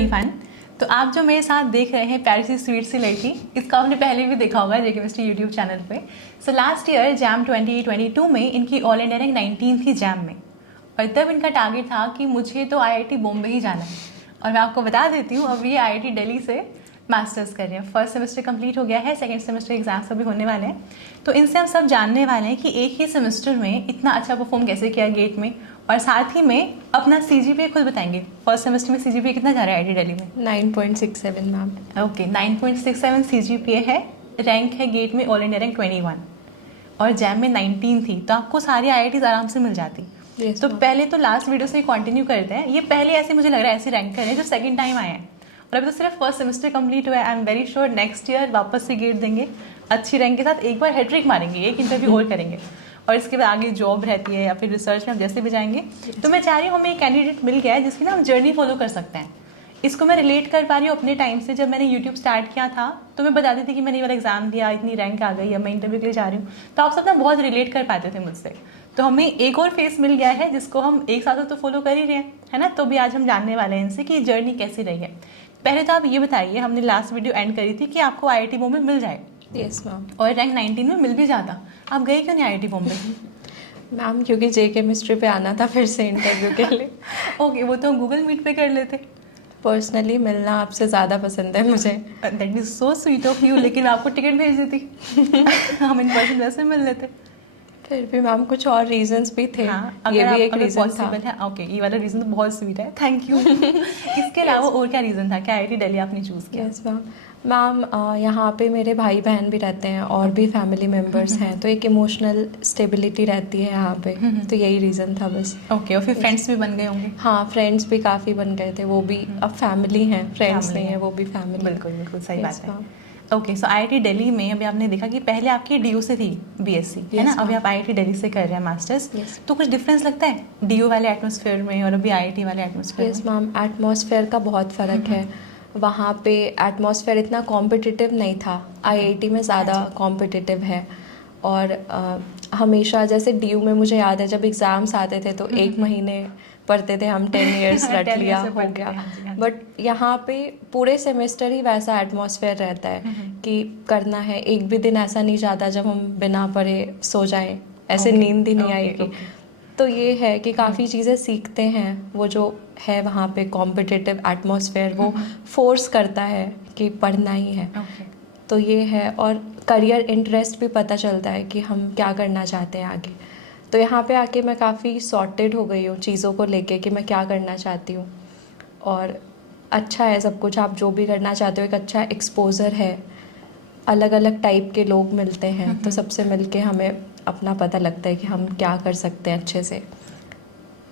Everyone. तो आप जो मेरे साथ देख रहे हैं प्यारी सी स्वीट सी लड़की, इसका आपने पहले भी देखा होगा जे केमिस्ट्री यूट्यूब चैनल पे। सो लास्ट ईयर जैम 2022 में इनकी ऑल इंडिया रैंक 19 थी जैम में, और तब इनका टारगेट था कि मुझे तो आईआईटी बॉम्बे ही जाना है। और मैं आपको बता देती हूँ, अब ये आईआईटी दिल्ली से मास्टर्स कर रहे हैं। फर्स्ट सेमेस्टर कंप्लीट हो गया है, सेकंड सेमेस्टर एग्जाम्स अभी होने वाले हैं। तो इनसे हम सब जानने वाले हैं कि एक ही सेमेस्टर में इतना अच्छा परफॉर्म कैसे किया गेट में, और साथ ही में अपना सीजीपीए खुद बताएंगे। फर्स्ट सेमेस्टर में सीजीपीए कितना जा रहा है आईआईटी दिल्ली में? 9.67 मैम। ओके, 9.67 सीजीपीए है। रैंक है गेट में ऑल इंडिया रैंक 21 और जैम में 19 थी, तो आपको सारी आईआईटीज आराम से मिल जाती। Yes, तो ma'am. पहले तो लास्ट वीडियो से कंटिन्यू करते हैं। ये पहले ऐसे मुझे लग रहा है ऐसे रैंक कर रहे हैं जो सेकंड टाइम आए हैं, और अभी तो सिर्फ फर्स्ट सेमेस्टर कंप्लीट हुआ है। I am very sure next year वापस से गेट देंगे अच्छी रैंक के साथ, एक बार हैट्रिक मारेंगे, एक इंटरव्यू और करेंगे, और इसके बाद आगे जॉब रहती है या फिर रिसर्च में हम जैसे भी जाएंगे। तो मैं चाह रही हूँ हमें एक कैंडिडेट मिल गया है जिसकी ना हम जर्नी फॉलो कर सकते हैं। इसको मैं रिलेट कर पा रही हूँ अपने टाइम से। जब मैंने यूट्यूब स्टार्ट किया था तो मैं बताती थी कि मैंने ये वाला एग्जाम दिया, इतनी रैंक आ गई, या मैं इंटरव्यू के लिए जा रही हूँ, तो आप सब ना बहुत रिलेट कर पाते थे मुझसे। तो हमें एक और फेस मिल गया है जिसको हम एक साथ तो फॉलो कर ही रहे हैं, है ना। तो भी आज हम जानने वाले हैं इनसे कि जर्नी कैसी रही है। पहले तो आप ये बताइए, हमने लास्ट वीडियो एंड करी थी कि आपको आईआईटी बॉम्बे मिल जाए। Yes ma'am. और रैंक 19 में मिल भी जाता, आप गए क्यों नहीं आईआईटी बॉम्बे? मैम क्योंकि जे केमिस्ट्री पे आना था फिर से इंटरव्यू के लिए। ओके, वो तो हम गूगल मीट पे कर लेते। पर्सनली मिलना आपसे ज़्यादा पसंद है मुझे। That is so sweet of you, लेकिन आपको टिकट भेज देती हम इन पर्सन वैसे मिल लेते। फिर भी मैम कुछ और रीजंस भी थे। हाँ, ये भी एक अगर रीजन था। पॉसिबल है, ओके, ये वाला रीजन तो बहुत स्वीट है, थैंक यू। इसके अलावा और क्या रीजन था, क्या आईआईटी दिल्ली आपने चूज किया? Yes ma'am. मैम यहाँ पे मेरे भाई बहन भी रहते हैं और भी फैमिली मेम्बर्स हैं, तो एक इमोशनल स्टेबिलिटी रहती है यहाँ पे, तो यही रीज़न था बस। ओके, और फिर फ्रेंड्स भी बन गए होंगे? हाँ, फ्रेंड्स भी काफ़ी बन गए थे, वो भी अब फैमिली हैं, फ्रेंड्स नहीं है, वो भी फैमिली। बिल्कुल बिल्कुल सही Yes, बात है। ओके, सो आईआईटी दिल्ली में अभी आपने देखा कि पहले आपकी डीयू से थी बीएससी, है ना, Yes, अभी ma'am. आप आईआईटी दिल्ली से कर रहे हैं मास्टर्स। Yes. तो कुछ डिफरेंस लगता है डीयू वाले एटमॉस्फेयर में और अभी आईआईटी वाले एटमॉस्फेयर यस में? मैम, एटमॉस्फेयर का बहुत फ़र्क है। वहाँ पे एटमॉस्फेयर इतना कॉम्पिटिटिव नहीं था, आईआईटी में ज़्यादा कॉम्पिटिटिव है। और हमेशा जैसे डीयू में मुझे याद है जब एग्ज़ाम्स आते थे तो एक महीने पढ़ते थे हम, 10 इयर्स रट 10 लिया years से हो पढ़ते गया। थे, हाँ जी, हाँ जी। बट यहाँ पे पूरे सेमेस्टर ही वैसा एटमॉस्फेयर रहता है कि करना है। एक भी दिन ऐसा नहीं जाता जब हम बिना पढ़े सो जाएं, ऐसे Okay, नींद ही नहीं okay, आएगी। okay. तो ये है कि काफ़ी चीज़ें सीखते हैं। वो जो है वहाँ पे कॉम्पिटिटिव एटमॉस्फेयर वो फोर्स करता है कि पढ़ना ही है। ओके, तो ये है, और करियर इंटरेस्ट भी पता चलता है कि हम क्या करना चाहते हैं आगे। तो यहाँ पे आके मैं काफ़ी सॉर्टेड हो गई हूँ चीज़ों को लेके कि मैं क्या करना चाहती हूँ, और अच्छा है सब कुछ। आप जो भी करना चाहते हो, एक अच्छा एक्सपोजर है, अलग अलग टाइप के लोग मिलते हैं, तो सबसे मिलके हमें अपना पता लगता है कि हम क्या कर सकते हैं अच्छे से।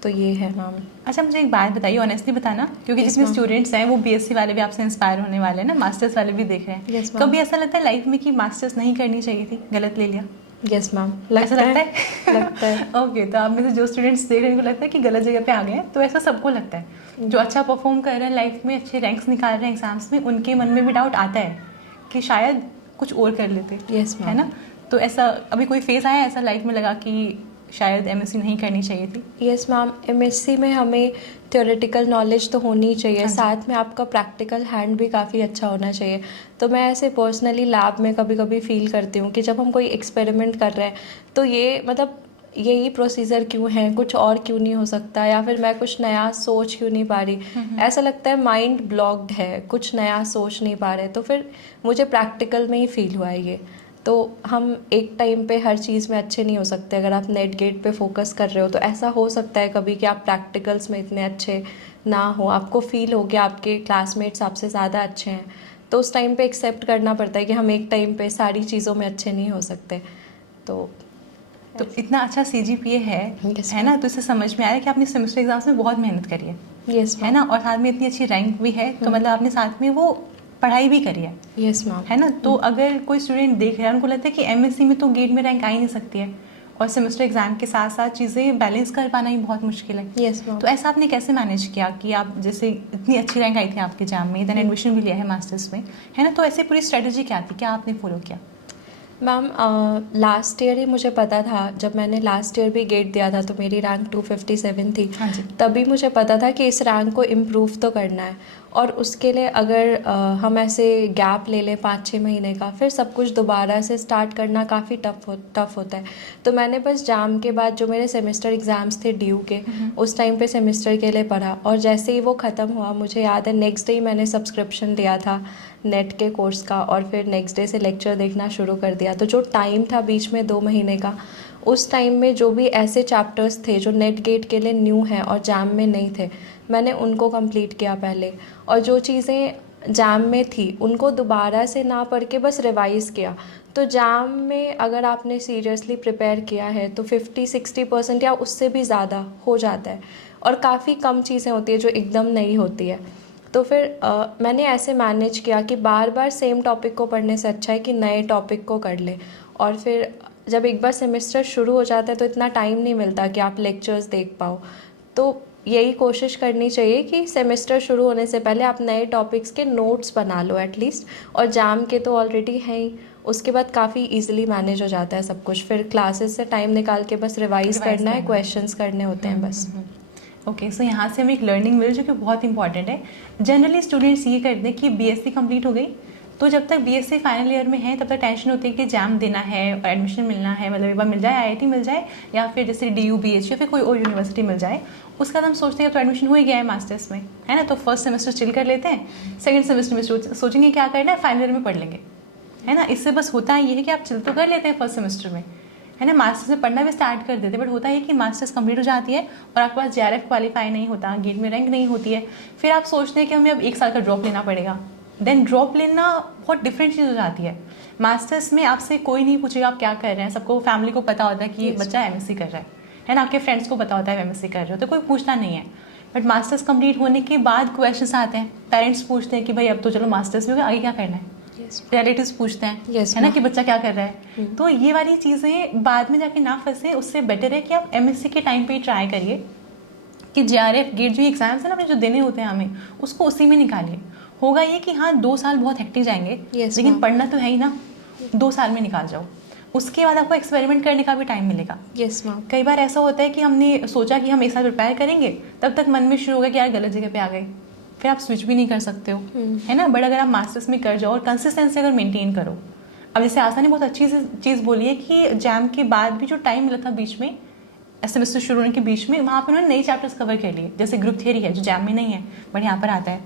तो ये है मैम। अच्छा मुझे एक बात बताइए, ऑनेस्टली बताना, क्योंकि Yes, जितने ma'am. स्टूडेंट्स हैं वो बीएससी वाले भी आपसे इंस्पायर होने वाले हैं ना, मास्टर्स वाले भी देख रहे हैं। Yes, ma'am. कभी ऐसा लगता है लाइफ में कि मास्टर्स नहीं करनी चाहिए थी, गलत ले लिया? यस मैम, ऐसा लगता है? लगता है। ओके, तो आप में से जो स्टूडेंट्स देख रहे हैं उनको लगता है कि गलत जगह पे आ गए हैं, तो ऐसा सबको लगता है। जो अच्छा परफॉर्म कर रहे हैं लाइफ में, अच्छे रैंक्स निकाल रहे हैं एग्जाम्स में, उनके मन में भी डाउट आता है कि शायद कुछ और कर लेते। Yes, ma'am. है ना। तो ऐसा अभी कोई फेज आया ऐसा लाइफ में लगा कि शायद एमएससी नहीं करनी चाहिए थी? यस मैम, एमएससी में हमें थ्योरेटिकल नॉलेज तो होनी ही चाहिए, हाँ जी। साथ में आपका प्रैक्टिकल हैंड भी काफ़ी अच्छा होना चाहिए। तो मैं ऐसे पर्सनली लैब में कभी कभी फील करती हूँ कि जब हम कोई एक्सपेरिमेंट कर रहे हैं तो ये मतलब यही प्रोसीजर क्यों है, कुछ और क्यों नहीं हो सकता, या फिर मैं कुछ नया सोच क्यों नहीं पा रही। ऐसा लगता है माइंड ब्लॉक्ड है, कुछ नया सोच नहीं पा रहे। तो फिर मुझे प्रैक्टिकल में ही फील हुआ है ये। तो हम एक टाइम पे हर चीज़ में अच्छे नहीं हो सकते। अगर आप नेट गेट पे फोकस कर रहे हो तो ऐसा हो सकता है कभी कि आप प्रैक्टिकल्स में इतने अच्छे ना हो, आपको फील हो गया आपके क्लासमेट्स आपसे ज़्यादा अच्छे हैं, तो उस टाइम पे एक्सेप्ट करना पड़ता है कि हम एक टाइम पे सारी चीज़ों में अच्छे नहीं हो सकते। तो इतना अच्छा सीजीपीए है, Yes, है ना, तो इससे समझ में आ रहा है कि आपने सेमेस्टर एग्जाम्स में बहुत मेहनत करी है। यस है ना, और साथ में इतनी अच्छी रैंक भी है, तो मतलब आपने साथ में वो पढ़ाई भी करी है। Yes ma'am. है ना। तो अगर कोई स्टूडेंट देख रहा है, उनको लगता है कि एमएससी में तो गेट में रैंक आ ही नहीं सकती है, और सेमेस्टर एग्जाम के साथ साथ चीज़ें बैलेंस कर पाना ही बहुत मुश्किल है। Yes ma'am. तो ऐसा आपने कैसे मैनेज किया कि आप जैसे इतनी अच्छी रैंक आई थी आपके एग्जाम में, देन एडमिशन भी लिया है मास्टर्स में, है ना, तो ऐसे पूरी स्ट्रेटजी क्या थी, क्या आपने फॉलो किया? मैम लास्ट ईयर ही मुझे पता था, जब मैंने लास्ट ईयर भी गेट दिया था तो मेरी रैंक 257 थी। हाँ जी। तभी मुझे पता था कि इस रैंक को इम्प्रूव तो करना है, और उसके लिए अगर हम ऐसे गैप ले लें 5-6 महीने का, फिर सब कुछ दोबारा से स्टार्ट करना काफ़ी टफ होता है। तो मैंने बस जाम के बाद जो मेरे सेमेस्टर एग्ज़ाम्स थे ड्यू के, उस टाइम पे सेमेस्टर के लिए पढ़ा, और जैसे ही वो ख़त्म हुआ मुझे याद है नेक्स्ट डे ही मैंने सब्सक्रिप्शन लिया था नेट के कोर्स का, और फिर नेक्स्ट डे से लेक्चर देखना शुरू कर दिया। तो जो टाइम था बीच में 2 महीने का, उस टाइम में जो भी ऐसे चैप्टर्स थे जो नेट गेट के लिए न्यू हैं और जैम में नहीं थे, मैंने उनको कंप्लीट किया पहले, और जो चीज़ें जैम में थी उनको दोबारा से ना पढ़ के बस रिवाइज़ किया। तो जैम में अगर आपने सीरियसली प्रिपेयर किया है तो 50-60% या उससे भी ज़्यादा हो जाता है, और काफ़ी कम चीज़ें होती है जो एकदम नहीं होती है। तो फिर मैंने ऐसे मैनेज किया कि बार बार सेम टॉपिक को पढ़ने से अच्छा है कि नए टॉपिक को कर ले। और फिर जब एक बार सेमेस्टर शुरू हो जाता है तो इतना टाइम नहीं मिलता कि आप लेक्चर्स देख पाओ। तो यही कोशिश करनी चाहिए कि सेमेस्टर शुरू होने से पहले आप नए टॉपिक्स के नोट्स बना लो एटलीस्ट, और जाम के तो ऑलरेडी हैं ही, उसके बाद काफ़ी इजीली मैनेज हो जाता है सब कुछ। फिर क्लासेस से टाइम निकाल के बस रिवाइज करना है, क्वेश्चंस करने होते हैं बस। ओके, सो यहाँ से हमें एक लर्निंग मिल जो कि बहुत इंपॉर्टेंट है। जनरली स्टूडेंट्स ये करते हैं कि बीएससी कंप्लीट हो गई तो जब तक बीएससी फाइनल ईयर में है तब तक टेंशन होती है कि एग्जाम देना है और एडमिशन मिलना है, मतलब एक बार मिल जाए आईआईटी मिल जाए या फिर जैसे डीयू बीएचयू या फिर कोई और यूनिवर्सिटी मिल जाए। उसके बाद हम सोचते हैं तो एडमिशन हो ही गया है मास्टर्स में, है ना, तो फर्स्ट सेमेस्टर चिल कर लेते हैं, सेकंड सेमेस्टर में सोचेंगे क्या करना है, फाइनल ईयर में पढ़ लेंगे, है ना। इससे बस होता है ये है कि आप चिल तो कर लेते हैं फर्स्ट सेमेस्टर में, है ना, मास्टर्स में पढ़ना भी स्टार्ट कर देते हैं, बट होता है कि मास्टर्स कंप्लीट हो जाती है और आपके पास जेआरएफ क्वालिफाई नहीं होता, गेट में रैंक नहीं होती है, फिर आप सोचते हैं कि हमें अब 1 साल का ड्रॉप लेना पड़ेगा। देन ड्रॉप लेना बहुत डिफरेंट चीज़ हो जाती है। मास्टर्स में आपसे कोई नहीं पूछेगा आप क्या कर रहे हैं, सबको फैमिली को पता होता है कि बच्चा एमएससी कर रहा है ना, आपके फ्रेंड्स को पता होता है एमएससी कर रहे हो, तो कोई पूछता नहीं है। बट मास्टर्स कंप्लीट होने के बाद क्वेश्चंस आते हैं, पेरेंट्स पूछते हैं कि भाई अब तो चलो मास्टर्स भी हो गया, आगे क्या करना है, रिलेटिव्स पूछते हैं, है ना, कि बच्चा क्या कर रहा है। तो ये वाली चीज़ें बाद में जाके ना फंसे, उससे बेटर है कि आप एमएससी के टाइम पे ही ट्राई करिए कि जेआरएफ गेट जो एग्जाम्स है ना अपने जो देने होते हैं हमें, उसको उसी में निकालिए। होगा ये कि हाँ 2 साल बहुत हेक्टिक जाएंगे, लेकिन पढ़ना तो है ही ना, 2 साल में निकाल जाओ। उसके बाद आपको एक्सपेरिमेंट करने का भी टाइम मिलेगा। Yes ma'am. कई बार ऐसा होता है कि हमने सोचा कि हम एक साल प्रिपेयर करेंगे, तब तक मन में शुरू हो गया कि यार गलत जगह पे आ गए, फिर आप स्विच भी नहीं कर सकते हो, है ना। बट अगर आप मास्टर्स में कर जाओ और कंसिस्टेंसी अगर मेंटेन करो, अब जैसे आसानी बहुत अच्छी चीज़ बोली है कि जैम के बाद भी जो टाइम मिला था बीच में, सेमेस्टर शुरू होने के बीच में, वहाँ पर उन्होंने नए चैप्टर्स कवर कर लिए, जैसे ग्रुप थियरी है जो जैम में नहीं है बट यहाँ पर आता है,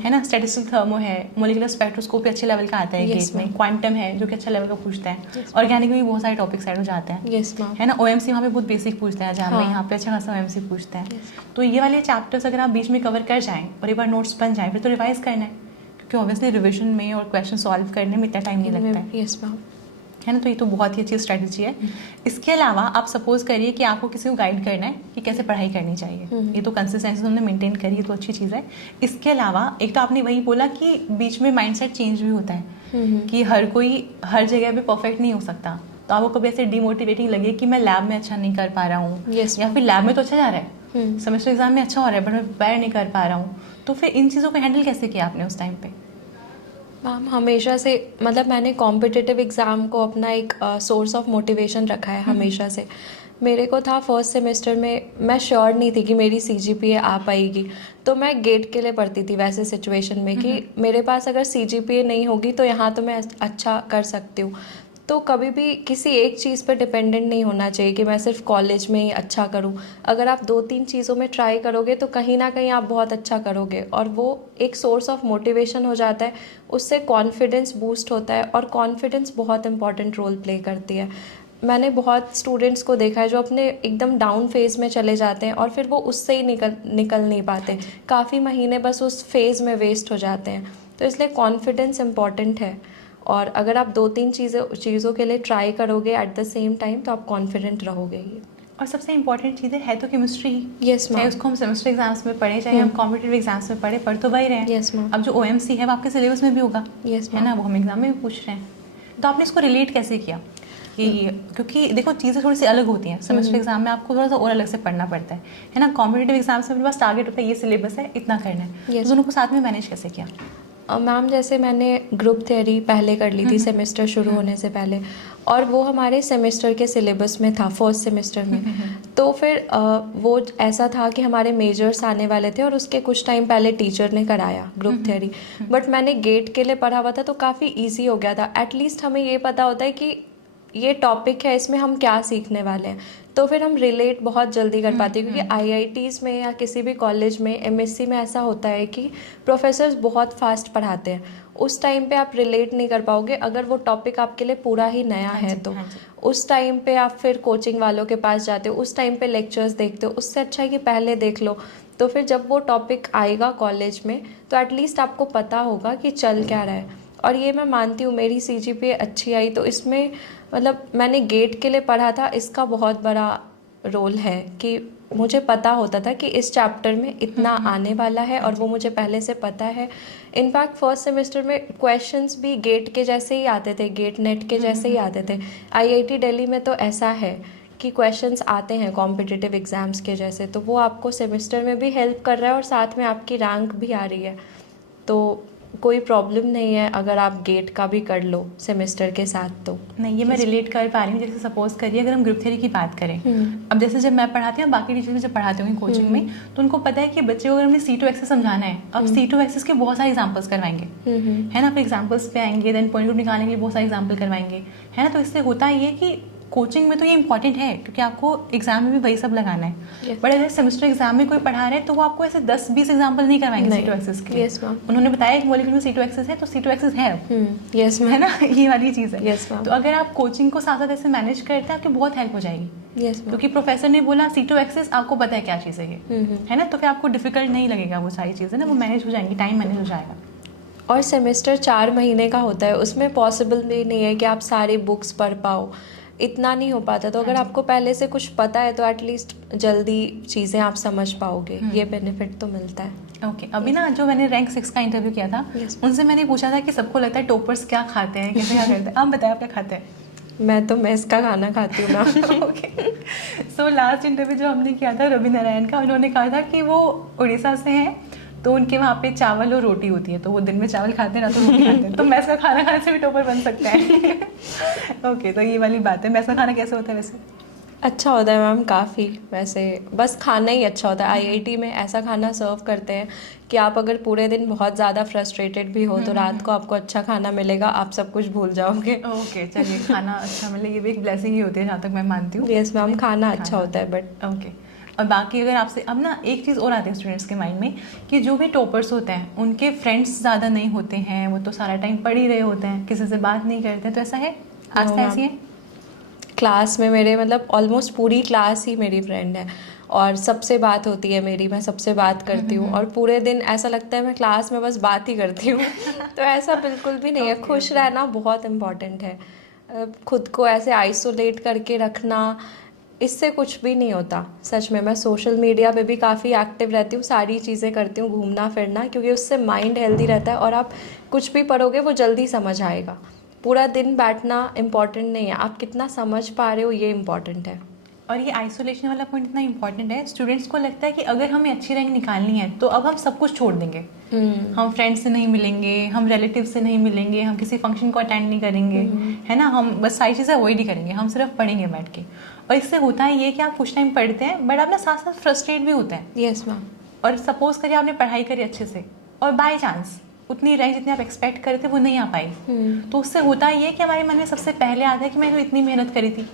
है ना, स्टैटिस्टिकल थर्मो है, मोलिकुलर स्पेक्ट्रोस्कोपी अच्छे लेवल का आता है गेट में, क्वांटम है जो कि अच्छा लेवल का पूछता है, ऑर्गेनिक में भी बहुत सारे टॉपिक्स ऐड हो जाते हैं, है ना, ओएमसी वहाँ पे बहुत बेसिक पूछता है, जैम में यहाँ पे अच्छा खासा ओएमसी पूछता है। तो ये वाले चैप्टर्स अगर आप बीच में कवर कर जाएँ और एक बार नोट्स बन जाए, फिर तो रिवाइज करना है, क्योंकि ऑब्वियसली रिविजन में और क्वेश्चन सॉल्व करने में इतना टाइम नहीं लगता है, है ना। तो ये तो बहुत ही अच्छी स्ट्रेटजी है। इसके अलावा आप सपोज करिए कि आपको किसी को गाइड करना है कि कैसे पढ़ाई करनी चाहिए, ये तो कंसिस्टेंसी तुमने मेंटेन करी, ये तो अच्छी चीज़ है। इसके अलावा एक तो आपने वही बोला कि बीच में माइंडसेट चेंज भी होता है कि हर कोई हर जगह पे परफेक्ट नहीं हो सकता, तो आपको कभी ऐसे डिमोटिवेटिंग लगे कि मैं लैब में अच्छा नहीं कर पा रहा हूँ, या फिर लैब में तो अच्छा जा रहा है, सेमेस्टर एग्जाम में अच्छा हो रहा है बट मैं प्रिपेयर नहीं कर पा रहा हूँ, तो फिर इन चीज़ों को हैंडल कैसे किया आपने उस टाइम पे? मैम हमेशा से, मतलब मैंने कॉम्पिटिटिव एग्ज़ाम को अपना एक सोर्स ऑफ मोटिवेशन रखा है हमेशा से। मेरे को था फर्स्ट सेमेस्टर में मैं श्योर नहीं थी कि मेरी सीजीपीए आ पाएगी, तो मैं गेट के लिए पढ़ती थी वैसे सिचुएशन में कि मेरे पास अगर सीजीपीए नहीं होगी तो यहाँ तो मैं अच्छा कर सकती हूँ। तो कभी भी किसी एक चीज़ पर डिपेंडेंट नहीं होना चाहिए कि मैं सिर्फ कॉलेज में ही अच्छा करूं। अगर आप 2-3 चीज़ों में ट्राई करोगे तो कहीं ना कहीं आप बहुत अच्छा करोगे, और वो एक सोर्स ऑफ मोटिवेशन हो जाता है, उससे कॉन्फिडेंस बूस्ट होता है, और कॉन्फिडेंस बहुत इंपॉर्टेंट रोल प्ले करती है। मैंने बहुत स्टूडेंट्स को देखा है जो अपने एकदम डाउन फेज़ में चले जाते हैं और फिर वो उससे ही निकल नहीं पाते, काफ़ी महीने बस उस फेज़ में वेस्ट हो जाते हैं। तो इसलिए कॉन्फिडेंस इम्पॉर्टेंट है, और अगर आप 2-3 चीज़ों के लिए ट्राई करोगे एट द सेम टाइम तो आप कॉन्फिडेंट रहोगे ही। और सबसे इंपॉर्टेंट चीज़ है तो केमिस्ट्री ही। Yes ma'am. चाहे उसको हम सेमेस्टर एग्जाम्स में पढ़े, चाहे हम कॉम्पिटिटिव एग्जाम्स में पढ़े तो वही रहे। Yes ma'am. अब जो ओएमसी है वो आपके सिलेबस में भी होगा, यस है ना, वो हम एग्जाम में भी पूछ रहे हैं। तो आपने इसको रिलेट कैसे किया कि क्योंकि देखो चीज़ें थोड़ी सी अलग होती हैं, सेमेस्टर एग्जाम में आपको थोड़ा सा और अलग से पढ़ना पड़ता है ना, कॉम्पिटिटिव एग्जाम्स में मेरे पास टारगेट होता है ये सिलेबस है इतना करना है, Yes. दोनों को साथ में मैनेज कैसे किया? मैम जैसे मैंने ग्रुप थ्योरी पहले कर ली थी सेमेस्टर शुरू होने से पहले, और वो हमारे सेमेस्टर के सिलेबस में था फर्स्ट सेमेस्टर में। तो फिर वो ऐसा था कि हमारे मेजर्स आने वाले थे और उसके कुछ टाइम पहले टीचर ने कराया ग्रुप थ्योरी, बट मैंने गेट के लिए पढ़ा हुआ था तो काफ़ी ईजी हो गया था। एटलीस्ट हमें ये पता होता है कि ये टॉपिक है, इसमें हम क्या सीखने वाले हैं, तो फिर हम रिलेट बहुत जल्दी कर पाते हैं। क्योंकि आईआईटीज़ में या किसी भी कॉलेज में, एमएससी में ऐसा होता है कि प्रोफेसर्स बहुत फास्ट पढ़ाते हैं, उस टाइम पे आप रिलेट नहीं कर पाओगे अगर वो टॉपिक आपके लिए पूरा ही नया है। तो उस टाइम पे आप फिर कोचिंग वालों के पास जाते हो, उस टाइम पे लेक्चर्स देखते हो, उससे अच्छा है कि पहले देख लो। तो फिर जब वो टॉपिक आएगा कॉलेज में तो एटलीस्ट आपको पता होगा कि चल क्या रहा है। और ये मैं मानती हूँ, मेरी सीजीपीए अच्छी आई तो इसमें मतलब मैंने गेट के लिए पढ़ा था, इसका बहुत बड़ा रोल है कि मुझे पता होता था कि इस चैप्टर में इतना आने वाला है और वो मुझे पहले से पता है। इनफैक्ट फर्स्ट सेमेस्टर में क्वेश्चंस भी गेट के जैसे ही आते थे, गेट नेट के जैसे ही आते थे। आईआईटी दिल्ली में तो ऐसा है कि क्वेश्चंस आते हैं कॉम्पिटिटिव एग्ज़ाम्स के जैसे, तो वो आपको सेमेस्टर में भी हेल्प कर रहा है और साथ में आपकी रैंक भी आ रही है। तो कोई प्रॉब्लम नहीं है अगर आप गेट का भी कर लो सेमेस्टर के साथ। तो नहीं, ये मैं रिलेट कर पा रही हूँ। जैसे सपोज करिए अगर हम ग्रुप थ्योरी की बात करें, अब जैसे जब मैं पढ़ाती हूँ, बाकी टीचर्स भी जब पढ़ाते होंगे कोचिंग में, तो उनको पता है कि बच्चे को अगर हमने C2 एक्सेस समझाना है, अब C2 एक्सेस के बहुत सारे एग्जाम्पल्स करवाएंगे, है ना, फिर एग्जाम्पल्स पे आएंगे, देन पॉइंट ग्रुप निकालने के लिए बहुत सारे एग्जाम्पल करवाएंगे, है ना। तो इससे होता ये कि कोचिंग में तो ये इंपॉर्टेंट है क्योंकि आपको एग्जाम में भी वही सब लगाना है। बट अगर सेमेस्टर एग्जाम में कोई पढ़ा रहे हैं तो वो आपको ऐसे 10-20 एग्जाम्पल नहीं करवाएंगे C2 एक्सेस के। Yes ma'am. उन्होंने बताया एक मॉलिक्यूल में C2 एक्सेस है तो C2 एक्सेस है अब। Yes ma'am. है ना, ये वाली चीज़ है। Yes ma'am. तो अगर आप कोचिंग को साथ साथ ऐसे मैनेज करते हैं आपकी बहुत हेल्प हो जाएगी। Yes ma'am. क्योंकि प्रोफेसर ने बोला C2 एक्सेस, आपको पता है क्या चीज़ है ये, है ना, तो फिर आपको डिफिकल्ट नहीं लगेगा, वो सारी चीज़ें ना वो मैनेज हो जाएंगी, टाइम मैनेज हो जाएगा। और सेमेस्टर 4 महीने का होता है, उसमें पॉसिबल भी नहीं है कि आप सारी बुक्स पढ़ पाओ, इतना नहीं हो पाता। तो अगर आपको पहले से कुछ पता है तो एटलीस्ट जल्दी चीज़ें आप समझ पाओगे, ये बेनिफिट तो मिलता है। ओके, अभी ना जो मैंने रैंक 6 का इंटरव्यू किया था, उनसे मैंने पूछा था कि सबको लगता है टॉपर्स क्या खाते हैं, कैसे क्या करते हैं, आप बताएं आप क्या खाते हैं। मैं तो मेस का खाना खाती हूँ ना। ओके, सो लास्ट इंटरव्यू जो हमने किया था रवि नारायण का, उन्होंने कहा था कि वो उड़ीसा से हैं, तो उनके वहाँ पे चावल और रोटी होती है, तो वो दिन में चावल खाते हैं ना तो रोटी खाते हैं, तो मैस का खाना खाने से भी टॉपर बन सकता है। ओके, तो ये वाली बात है। मैस का खाना कैसे होता है वैसे? अच्छा होता है मैम, काफ़ी, वैसे बस खाना ही अच्छा होता है। आईआईटी में ऐसा खाना सर्व करते हैं कि आप अगर पूरे दिन बहुत ज़्यादा फ्रस्ट्रेटेड भी हो तो रात को आपको अच्छा खाना मिलेगा, आप सब कुछ भूल जाओगे। ओके, चलिए, खाना अच्छा मिले ये भी एक ब्लेसिंग ही होती है जहाँ तक मैं मानती हूँ। यस मैम, खाना अच्छा होता है। बट ओके, और बाकी अगर आपसे अब ना एक चीज़ और आती है स्टूडेंट्स के माइंड में कि जो भी टॉपर्स होते हैं उनके फ्रेंड्स ज़्यादा नहीं होते हैं, वो तो सारा टाइम पढ़ ही रहे होते हैं, किसी से बात नहीं करते हैं, तो ऐसा है? आज तो ऐसी है? क्लास में मेरे मतलब ऑलमोस्ट पूरी क्लास ही मेरी फ्रेंड है और सबसे बात होती है मेरी, मैं सबसे बात करती हूँ और पूरे दिन ऐसा लगता है मैं क्लास में बस बात ही करती हूँ। तो ऐसा बिल्कुल भी नहीं है। खुश रहना बहुत इम्पॉर्टेंट है। खुद को ऐसे आइसोलेट करके रखना, इससे कुछ भी नहीं होता सच में। मैं सोशल मीडिया पे भी काफ़ी एक्टिव रहती हूँ, सारी चीज़ें करती हूँ, घूमना फिरना, क्योंकि उससे माइंड हेल्दी रहता है और आप कुछ भी पढ़ोगे वो जल्दी समझ आएगा। पूरा दिन बैठना इम्पॉर्टेंट नहीं है, आप कितना समझ पा रहे हो ये इम्पॉर्टेंट है। और ये आइसोलेशन वाला पॉइंट इतना इंपॉर्टेंट है, स्टूडेंट्स को लगता है कि अगर हमें अच्छी रैंक निकालनी है तो अब हम सब कुछ छोड़ देंगे, हम फ्रेंड्स से नहीं मिलेंगे, हम रिलेटिव से नहीं मिलेंगे, हम किसी फंक्शन को अटेंड नहीं करेंगे, है ना, हम बस सारी चीज़ें अवॉइड ही करेंगे, हम सिर्फ पढ़ेंगे बैठ के। और इससे होता है ये कि आप कुछ टाइम पढ़ते हैं बट आप ना साथ साथ फ्रस्ट्रेट भी होते हैं। Yes ma'am. और सपोज करिए आपने पढ़ाई करी अच्छे से और बाय चांस उतनी रैंक जितनी आप एक्सपेक्ट करे थे वो नहीं आ पाई, तो उससे होता ये कि हमारे मन में सबसे पहले आता है कि मैंने तो इतनी मेहनत करी थी,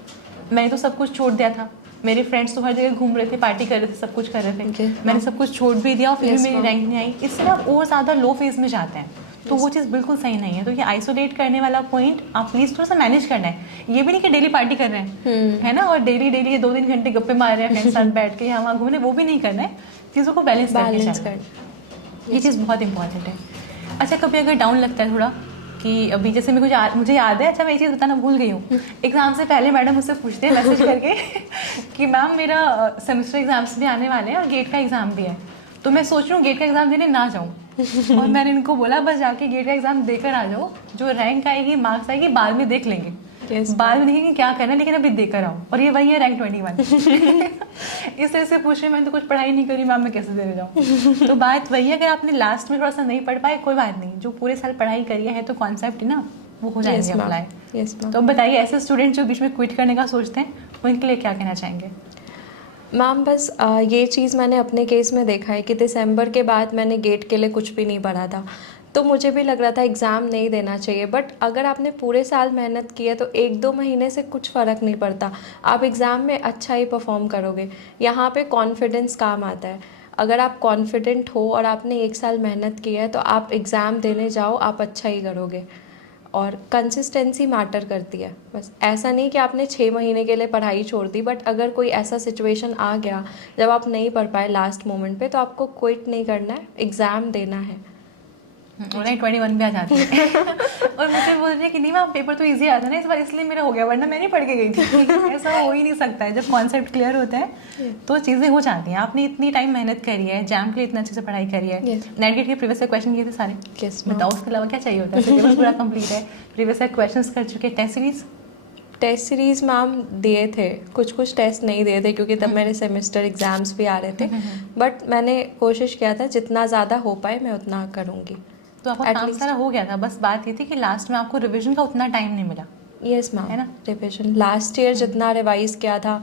मैंने तो सब कुछ छोड़ दिया था, मेरे फ्रेंड्स तो हर जगह घूम रहे थे, पार्टी कर रहे थे, सब कुछ कर रहे थे, मैंने सब कुछ छोड़ भी दिया और फिर भी मेरी रैंक नहीं आई। इससे आप और ज़्यादा लो फेज में जाते हैं, तो वो चीज़ बिल्कुल सही नहीं है। तो ये आइसोलेट करने वाला पॉइंट आप प्लीज़ थोड़ा सा मैनेज करना है। ये भी नहीं कि डेली पार्टी कर रहे हैं, है ना, और डेली ये 2-3 घंटे गप्पे मार रहे हैं फ्रेंड्स साथ बैठ के यहाँ वहाँ घूमने, वो भी नहीं करना है। चीज़ों को बैलेंस करके चलना, ये चीज़ बहुत इंपॉर्टेंट है। अच्छा, कभी अगर डाउन लगता है थोड़ा कि अभी जैसे मुझे याद है, अच्छा मैं ये चीज़ बताना भूल गई हूँ, एग्ज़ाम से पहले मैडम मुझसे पूछते हैं मैसेज करके कि मैम मेरा सेमेस्टर एग्जाम्स भी आने वाले हैं और गेट का एग्ज़ाम भी है, तो मैं सोच रही हूँ गेट का एग्ज़ाम देने ना जाऊँ। और मैंने इनको बोला बस जाके गेट का एग्ज़ाम देकर आ जाओ, जो रैंक आएगी, मार्क्स आएगी, बाद में देख लेंगे। Yes, बाद में देखेंगे क्या करना है, लेकिन अभी देकर आओ, और ये वही है रैंक 21। इस तरह से पूछ रहे मैंने तो कुछ पढ़ाई नहीं करी मैम, मैं कैसे देने जाऊँ। तो बात वही है, अगर आपने लास्ट में थोड़ा सा नहीं पढ़ पाए कोई बात नहीं, जो पूरे साल पढ़ाई करी है तो कॉन्सेप्ट है ना वो हो जाएंगे Yes, ma'am. Apply. Yes, ma'am. तो अब बताइए ऐसे स्टूडेंट जो बीच में क्विट करने का सोचते हैं उनके लिए क्या कहना चाहेंगे? मैम बस ये चीज़ मैंने अपने केस में देखा है कि दिसंबर के बाद मैंने गेट के लिए कुछ भी नहीं पढ़ा था, तो मुझे भी लग रहा था एग्ज़ाम नहीं देना चाहिए। बट अगर आपने पूरे साल मेहनत की है तो 1-2 महीने से कुछ फ़र्क नहीं पड़ता, आप एग्ज़ाम में अच्छा ही परफॉर्म करोगे। यहाँ पे कॉन्फिडेंस काम आता है। अगर आप कॉन्फिडेंट हो और आपने 1 साल मेहनत की है तो आप एग्ज़ाम देने जाओ, आप अच्छा ही करोगे। और कंसिस्टेंसी मैटर करती है, बस ऐसा नहीं कि आपने 6 महीने के लिए पढ़ाई छोड़ दी, बट अगर कोई ऐसा सिचुएशन आ गया जब आप नहीं पढ़ पाए लास्ट मोमेंट पे, तो आपको क्विट नहीं करना है, एग्ज़ाम देना है। रैंक 21 भी आ जाती है। और मुझे बोल रही है कि नहीं मैम पेपर तो इजी आता है ना इस बार, इसलिए मेरा हो गया, वरना मैं नहीं पढ़ के गई थी। ऐसा हो ही नहीं सकता है, जब कॉन्सेप्ट क्लियर होता है तो चीज़ें हो जाती हैं। आपने इतनी टाइम मेहनत करी है, एग्जाम के लिए इतना अच्छे से पढ़ाई करी है, नेट गेट के प्रीवियस ईयर क्वेश्चन किए थे सारे, Yes, ma'am. बताओ उसके अलावा क्या चाहिए होता है? सिलेबस पूरा कंप्लीट है, प्रीवियस ईयर क्वेश्चंस कर चुके, test series test series ma'am दिए थे, कुछ टेस्ट नहीं दिए थे क्योंकि तब मेरे सेमेस्टर एग्ज़ाम्स भी आ रहे थे, बट मैंने कोशिश किया था जितना ज़्यादा हो पाए मैं उतना करूँगी। तो आपका काम सारा हो गया था, बस बात ये थी कि लास्ट में आपको रिविजन का उतना टाइम नहीं मिला। यस मैम, है ना? रिविजन लास्ट ईयर जितना रिवाइज किया था,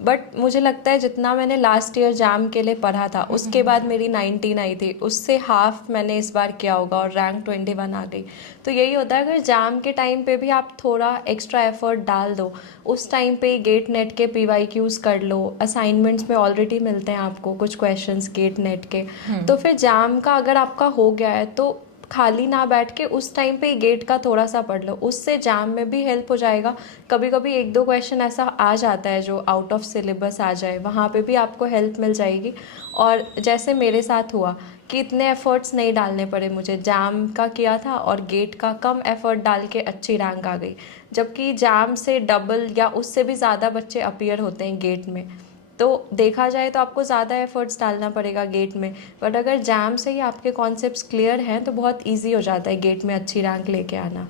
बट मुझे लगता है जितना मैंने लास्ट ईयर जैम के लिए पढ़ा था उसके बाद मेरी 19 आई थी, उससे हाफ मैंने इस बार किया होगा और रैंक 21 आ गई। तो यही होता है, अगर जैम के टाइम पे भी आप थोड़ा एक्स्ट्रा एफर्ट डाल दो, उस टाइम पे गेट नेट के PYQs कर लो, असाइनमेंट्स में ऑलरेडी मिलते हैं आपको कुछ क्वेश्चंस गेट नेट के, तो फिर जैम का अगर आपका हो गया है तो खाली ना बैठ के उस टाइम पे गेट का थोड़ा सा पढ़ लो, उससे जैम में भी हेल्प हो जाएगा। कभी कभी 1-2 क्वेश्चन ऐसा आ जाता है जो आउट ऑफ सिलेबस आ जाए, वहाँ पे भी आपको हेल्प मिल जाएगी। और जैसे मेरे साथ हुआ कि इतने एफर्ट्स नहीं डालने पड़े मुझे, जैम का किया था और गेट का कम एफर्ट डाल के अच्छी रैंक आ गई, जबकि जैम से डबल या उससे भी ज़्यादा बच्चे अपीयर होते हैं गेट में। तो देखा जाए तो आपको ज़्यादा एफर्ट्स डालना पड़ेगा गेट में, बट अगर जैम से ही आपके कॉन्सेप्ट्स क्लियर हैं तो बहुत इजी हो जाता है गेट में अच्छी रैंक लेके आना।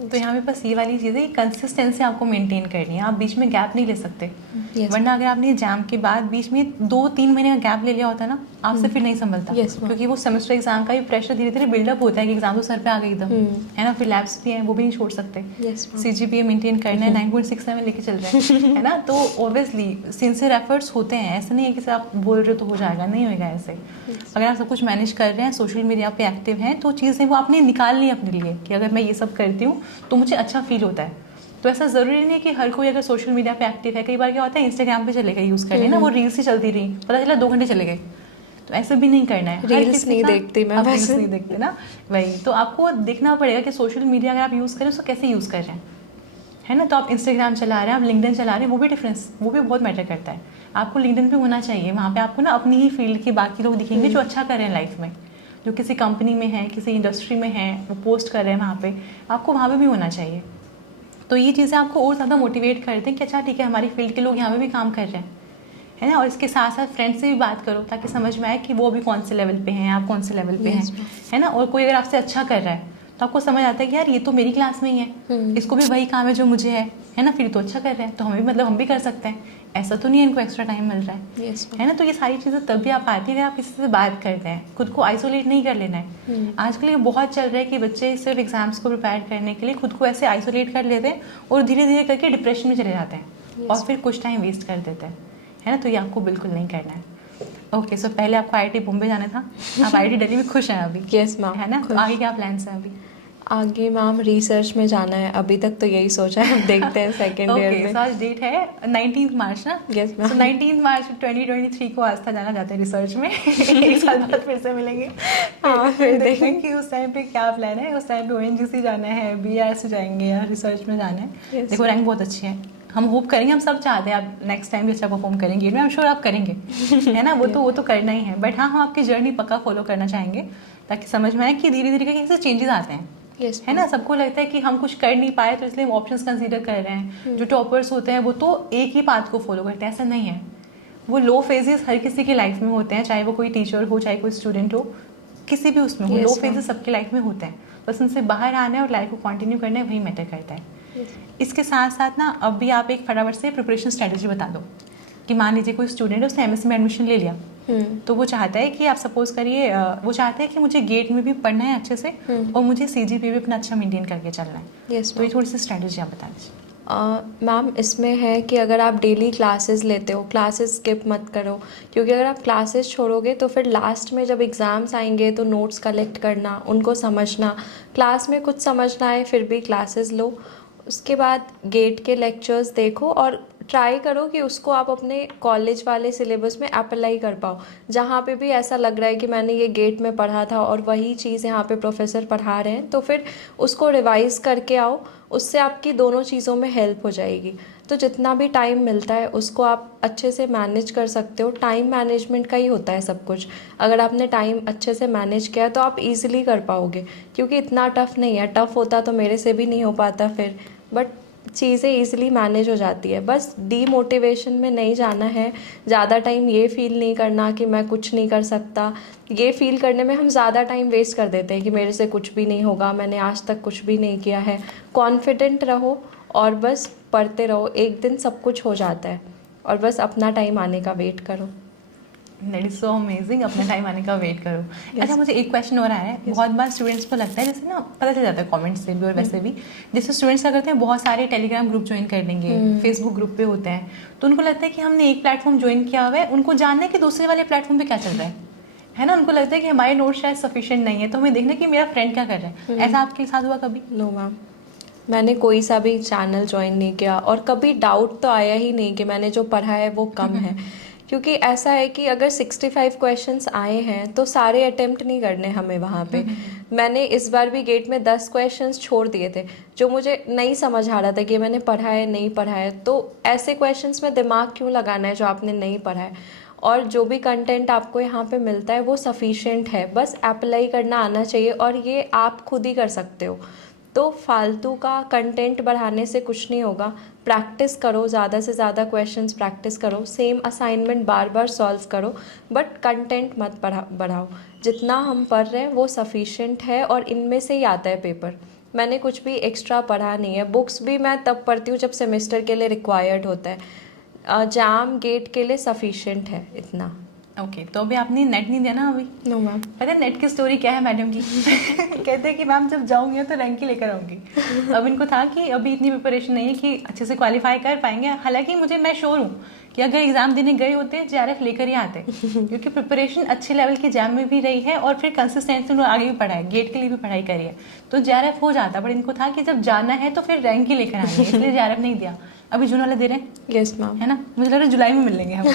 तो यहाँ पे बस ये वाली चीज़ है कि कंसिस्टेंसी आपको मेंटेन करनी है, आप बीच में गैप नहीं ले सकते। Yes. वरना अगर आपने एग्जाम के बाद बीच में 2-3 महीने का गैप ले लिया होता है ना, आपसे फिर नहीं संभलता। Yes, ma'am. क्योंकि वो सेमेस्टर एग्जाम का भी प्रेशर धीरे धीरे बिल्डअप होता है कि एग्जाम तो सर पे आ गई एकदम, है ना, फिर लैब्स भी हैं वो भी नहीं छोड़ सकते, Yes, ma'am. CGPA मेंटेन करना है, 9.67 लेके चल रहे हैं, है ना। तो ऑब्वियसली सिंसियर एफर्ट्स होते हैं, ऐसा नहीं है कि सिर्फ आप बोल रहे हो तो हो जाएगा, नहीं होएगा ऐसे। अगर आप सब कुछ मैनेज कर रहे हैं, सोशल मीडिया पे एक्टिव हैं, तो चीज़ें वो आपने निकालनी है अपने लिए कि अगर मैं ये सब करती हूँ तो मुझे अच्छा फील होता है। तो ऐसा ज़रूरी नहीं है कि हर कोई अगर सोशल मीडिया पे एक्टिव है, कई बार क्या होता है इंस्टाग्राम पे चले गए यूज़ करने ना, वो रील्स ही चलती रही, पता चला 2 घंटे चले गए, तो ऐसा भी नहीं करना है। रील्स नहीं देखती मैं, रील्स नहीं देखते ना, वही तो आपको देखना पड़ेगा कि सोशल मीडिया अगर आप यूज़ करें तो कैसे यूज़ कर रहे हैं, है ना। तो आप इंस्टाग्राम चला रहे हैं, आप लिंक्डइन चला रहे हैं, वो भी डिफरेंस, वो भी बहुत मैटर करता है। आपको लिंक्डइन पे होना चाहिए, वहाँ पे आपको ना अपनी ही फील्ड के बाकी लोग दिखेंगे जो अच्छा कर रहे हैं लाइफ में, जो किसी कंपनी में है, किसी इंडस्ट्री में है, वो पोस्ट कर रहे हैं वहाँ पे, आपको वहाँ पे भी होना चाहिए। तो ये चीज़ें आपको और ज़्यादा मोटिवेट करते हैं कि अच्छा ठीक है हमारी फील्ड के लोग यहाँ पे भी काम कर रहे हैं, है ना। और इसके साथ साथ फ्रेंड से भी बात करो ताकि समझ में आए कि वो भी कौन से लेवल पे हैं, आप कौन से लेवल पे हैं, है ना। और कोई अगर आपसे अच्छा कर रहा है तो आपको समझ आता है कि यार ये तो मेरी क्लास में ही है, इसको भी वही काम है जो मुझे है ना, फिर तो अच्छा कर रहे हैं, तो हमें भी मतलब हम भी कर सकते हैं, ऐसा तो नहीं है इनको एक्स्ट्रा टाइम मिल रहा है, है ना। तो ये सारी चीज़ें तब भी आप आती है अगर आप किसी से बात करते हैं, खुद को आइसोलेट नहीं कर लेना है। आजकल ये बहुत चल रहा है कि बच्चे सिर्फ एग्जाम्स को प्रिपेयर करने के लिए खुद को ऐसे आइसोलेट कर लेते हैं और धीरे धीरे करके डिप्रेशन में चले जाते हैं और फिर कुछ टाइम वेस्ट कर देते हैं, है ना। तो ये आपको बिल्कुल नहीं करना है। ओके, सो पहले आपको IIT बॉम्बे जाना था, आप IIT दिल्ली में खुश हैं अभी? यस मैम, है ना। तो आगे क्या प्लान्स हैं अभी? आगे मैम रिसर्च में जाना है, अभी तक तो यही सोचा है, देखते हैं सेकेंड ईयर में। सो आज डेट है 19 मार्च ना? Yes ma'am. सो 19 मार्च 2023 को आस्था जाना चाहते हैं रिसर्च में। एक साल बाद फिर से मिलेंगे। हाँ, फिर देखेंगे कि उस टाइम पे क्या प्लान है। उस टाइम पे ONGC जाना है, BR से जाएंगे या रिसर्च में जाना है। देखो रैंक बहुत अच्छी है, हम होप करेंगे, हम सब चाहते हैं आप नेक्स्ट टाइम भी अच्छा परफॉर्म करेंगे, मैं श्योर आप करेंगे, है ना। वो तो करना ही है, बट हाँ हम आपकी जर्नी पक्का फॉलो करना चाहेंगे ताकि समझ में आए कि धीरे धीरे कैसे चेंजेस आते हैं। Yes, है ना। सबको लगता है कि हम कुछ कर नहीं पाए तो इसलिए हम ऑप्शंस कंसीडर कर रहे हैं। जो टॉपर्स होते हैं वो तो एक ही पाथ को फॉलो करते हैं, ऐसा नहीं है। वो लो फेजेस हर किसी की लाइफ में होते हैं, चाहे वो कोई टीचर हो, चाहे कोई स्टूडेंट हो, किसी भी उसमें हो, लो फेजेस सबकी लाइफ में होते हैं। बस उनसे बाहर आना है और लाइफ को कंटिन्यू करना है, वही मैटर करता है। इसके साथ साथ ना अब भी आप एक फटाफट से प्रिपरेशन स्ट्रेटजी बता दो कि मान लीजिए कोई स्टूडेंट है, उसने एमएससी में एडमिशन ले लिया, तो वो चाहता है कि आप सपोज करिए वो चाहता है कि मुझे गेट में भी पढ़ना है अच्छे से और मुझे सीजीपीए भी अपना अच्छा मेंटेन करके चलना है। Yes, तो ये थोड़ी सी स्ट्रेटजी आप बता दीजिए। मैम इसमें है कि अगर आप डेली क्लासेस लेते हो, क्लासेस स्किप मत करो, क्योंकि अगर आप क्लासेस छोड़ोगे तो फिर लास्ट में जब एग्ज़ाम्स आएंगे तो नोट्स कलेक्ट करना, उनको समझना, क्लास में कुछ समझना है फिर भी क्लासेस लो, उसके बाद गेट के लेक्चर्स देखो और ट्राई करो कि उसको आप अपने कॉलेज वाले सिलेबस में अप्लाई कर पाओ। जहाँ पे भी ऐसा लग रहा है कि मैंने ये गेट में पढ़ा था और वही चीज़ यहाँ पे प्रोफेसर पढ़ा रहे हैं, तो फिर उसको रिवाइज़ करके आओ, उससे आपकी दोनों चीज़ों में हेल्प हो जाएगी। तो जितना भी टाइम मिलता है उसको आप अच्छे से मैनेज कर सकते हो। टाइम मैनेजमेंट का ही होता है सब कुछ। अगर आपने टाइम अच्छे से मैनेज किया तो आप इजीली कर पाओगे, क्योंकि इतना टफ़ नहीं है। टफ़ होता तो मेरे से भी नहीं हो पाता फिर, बट चीज़ें इजीली मैनेज हो जाती है। बस डीमोटिवेशन में नहीं जाना है, ज़्यादा टाइम ये फील नहीं करना कि मैं कुछ नहीं कर सकता। ये फील करने में हम ज़्यादा टाइम वेस्ट कर देते हैं कि मेरे से कुछ भी नहीं होगा, मैंने आज तक कुछ भी नहीं किया है। कॉन्फिडेंट रहो और बस पढ़ते रहो, एक दिन सब कुछ हो जाता है और बस अपना टाइम आने का वेट करो। दैट इज सो अमेजिंग, अपना टाइम आने का वेट करो। अच्छा, मुझे एक क्वेश्चन और आया है। बहुत बार स्टूडेंट्स को लगता है, जैसे ना पता चल जाता है कमेंट्स से भी और वैसे भी, जैसे स्टूडेंट्स क्या करते हैं, बहुत सारे टेलीग्राम ग्रुप ज्वाइन कर लेंगे, फेसबुक ग्रुप पे होते हैं, तो उनको लगता है कि हमने एक प्लेटफॉर्म ज्वाइन किया हुआ है, उनको जानना है कि दूसरे वाले प्लेटफॉर्म पे क्या चल रहा है ना। उनको लगता है कि हमारे नोट शायद सफिशिएंट नहीं है, तो हमें देखना कि मेरा फ्रेंड क्या कर रहा है। ऐसा आपके साथ हुआ कभी? नो मैम, मैंने कोई सा भी चैनल ज्वाइन नहीं किया और कभी डाउट तो आया ही नहीं कि मैंने जो पढ़ा है वो कम है। क्योंकि ऐसा है कि अगर 65 क्वेश्चंस आए हैं तो सारे अटेम्प्ट नहीं करने हमें वहाँ पे। मैंने इस बार भी गेट में 10 क्वेश्चंस छोड़ दिए थे जो मुझे नहीं समझ आ रहा था कि मैंने पढ़ा है नहीं पढ़ा है। तो ऐसे क्वेश्चंस में दिमाग क्यों लगाना है जो आपने नहीं पढ़ा है। और जो भी कंटेंट आपको यहाँ पे मिलता है वो सफिशिएंट है, बस अप्लाई करना आना चाहिए और ये आप खुद ही कर सकते हो। तो फालतू का कंटेंट बढ़ाने से कुछ नहीं होगा। प्रैक्टिस करो, ज़्यादा से ज़्यादा क्वेश्चंस प्रैक्टिस करो, सेम असाइनमेंट बार बार सॉल्व करो, बट कंटेंट मत बढ़ाओ। जितना हम पढ़ रहे हैं वो सफिशिएंट है और इनमें से ही आता है पेपर। मैंने कुछ भी एक्स्ट्रा पढ़ा नहीं है। बुक्स भी मैं तब पढ़ती हूँ जब सेमेस्टर के लिए रिक्वायर्ड होता है। जाम गेट के लिए सफिशिएंट है इतना। ओके, तो अभी आपने नेट नहीं दिया ना अभी? No ma'am. पता है नेट की स्टोरी क्या है मैडम की? कहते हैं कि मैम जब जाऊंगी तो रैंक ही लेकर आऊंगी। अब इनको था कि अभी इतनी प्रिपरेशन नहीं है कि अच्छे से क्वालिफाई कर पाएंगे। हालांकि मैं श्योर हूँ कि अगर एग्जाम देने गए होते JRF लेकर ही आते, क्योंकि प्रिपरेशन अच्छे लेवल की जैम में भी रही है और फिर कंसिस्टेंसी उन्होंने आगे भी पढ़ा है, गेट के लिए भी पढ़ाई करी है, तो JRF हो जाता। बट इनको था कि जब जाना है तो फिर रैंक ही लेकर आएंगे, इसलिए JRF नहीं दिया। अभी जून वाले दे रहे हैं? Yes ma'am. है ना, मुझे लग रहा है जुलाई में मिल लेंगे हम।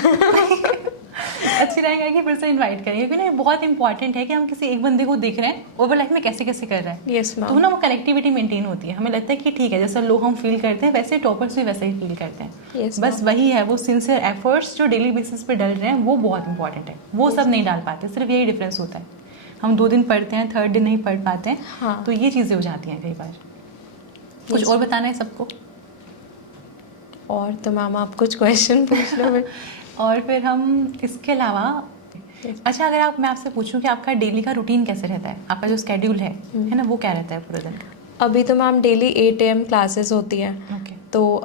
अच्छी रैंक आएगी फिर से इनवाइट करेंगे, क्योंकि ना बहुत इंपॉर्टेंट है कि हम किसी एक बंदे को देख रहे हैं ओवर लाइफ में कैसे कैसे कर रहा है। Yes ma'am. तो ना वो कनेक्टिविटी मेंटेन होती है। हमें लगता है कि ठीक है, जैसा लो हम फील करते हैं वैसे टॉपर्स भी वैसे ही फील करते हैं। Yes, बस वही है, वो सिंसियर एफर्ट्स जो डेली बेसिस पे डल रहे हैं वो बहुत इंपॉर्टेंट है। वो सब नहीं डाल पाते, सिर्फ यही डिफरेंस होता है। हम 2 दिन पढ़ते हैं, 3rd दिन नहीं पढ़ पाते हैं। हाँ। तो ये चीज़ें हो जाती हैं कई बार। कुछ और बताना है सबको? और तो मैम आप कुछ क्वेश्चन पूछ लो। और फिर हम इसके अलावा, अच्छा अगर मैं आपसे पूछूं कि आपका डेली का रूटीन कैसे रहता है, आपका जो स्केड्यूल है ना, वो क्या रहता है पूरे दिन का? अभी तो मैम डेली 8 AM क्लासेस होती हैं। ओके। तो